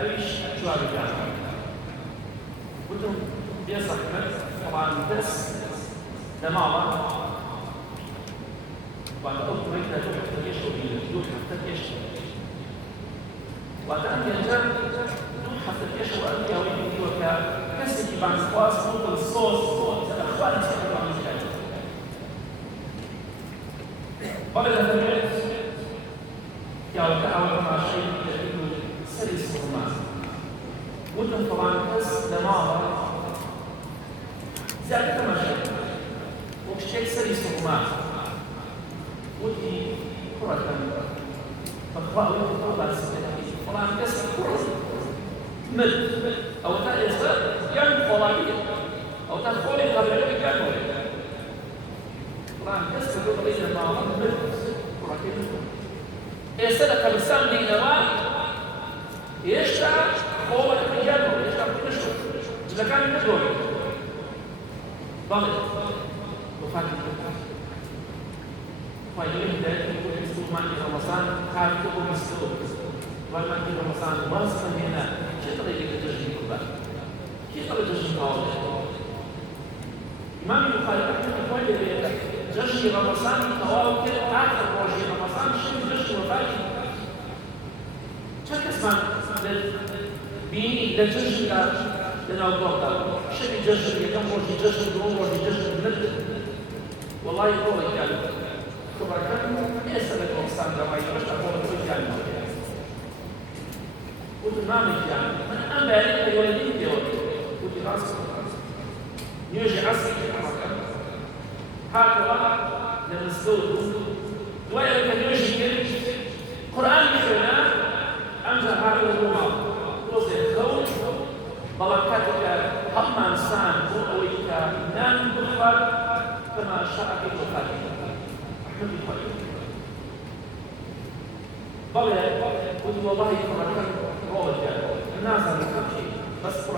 أيش جوابي كان قلتم بيصح طبعا بس لماذا بعد أطلب إذا تحت يشتغل بدون حتى يشتغل وأن ينجم بدون حتى يشتغل أن يوجد وكسب بعض الخواص ممكن الصوت الأخوان يستخدمون عن الكلام قبل أن تبعد يعود مع شيء يجب سلس الرماس قلتم طبعا بس لماذا زاد كما شيء وكشيء سلس الرماس ودي كرة فقرأوا الكتاب فلان كسر كرة مد أو تأسر يعني فلانية أو تدخل قبل يعني فلان كسر كرة مع مد كرة كده يسألك الإنسان بينما يشتغل هو الرجال يشتغل كل شيء إذا كان مدور ضغط وفاتح فيريد أن يكون مسلما في رمضان خارجه مسلوب ولما في رمضان وصفا هنا شو طريقة تجربة القربان؟ كيف طريقة تجربة القربان؟ إمام البخاري يقول جشن رمضان تواو كده آخر وجه رمضان شو جشن وفاتي شو تسمع بيني لجشن لنوضوطا شو جشن يكون وجه جشن دون وجه جشن مد والله يقول الكلام كان يسأل الإنسان لما يشتغل في الجامعة قلت ما من الجامعة من أمريكا يولدين قلت راسك يجي عصر هكذا للمسلوب وإذا كان يجي قرآن مثلنا أمزل هذا الرومان وزي خوف بلكاتك هم إنسان بؤويك نام بخبر كما شاء في الخارج قال قلت والله كما كان روض الناس هذا بس